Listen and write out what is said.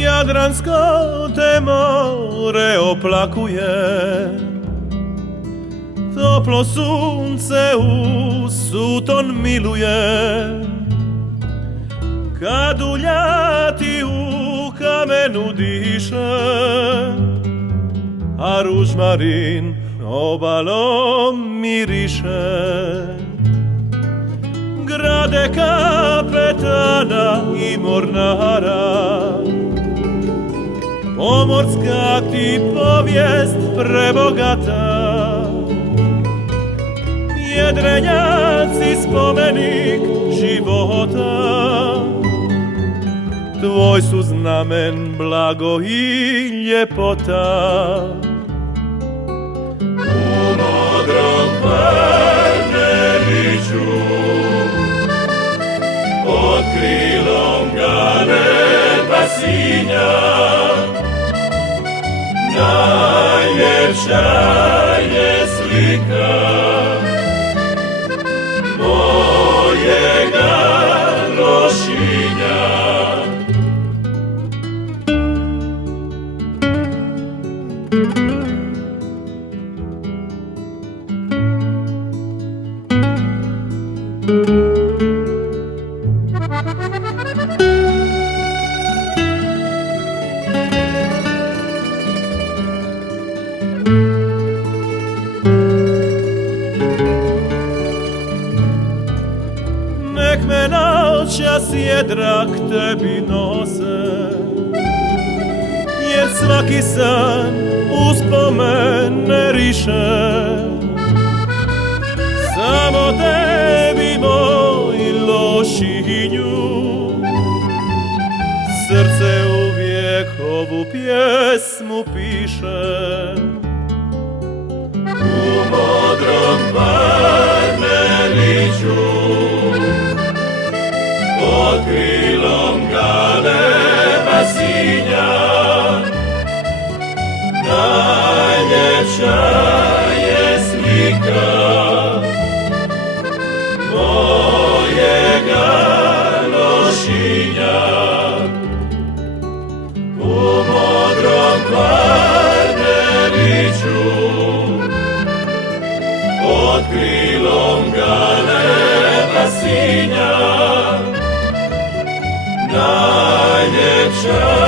Jadransko te more oplakuje, toplo sunce u suton miluje, kad uljati u kamenu diše, a ružmarin obalom miriše. Grade kapetana i mornara, pomorska ti povijest prebogata, jedrenjaci spomenik života, tvoj su znamen blago i ljepota. U modrom Kvarneriću, pod krilom Galeba sinja, najljepša je slika mojega Lošinja. Nek me noćas jedrak tebi nose, jer svaki san uspomene riše. Samo tebi, moj Lošinju, srce uvijek ovu pjesmu piše. U modrom Kvarneriću, pod krilom Galeba sinja, najljepša je slika mojega Lošinja. U modrom Kvarneriću, pod krilom Galeba sinja, najljepša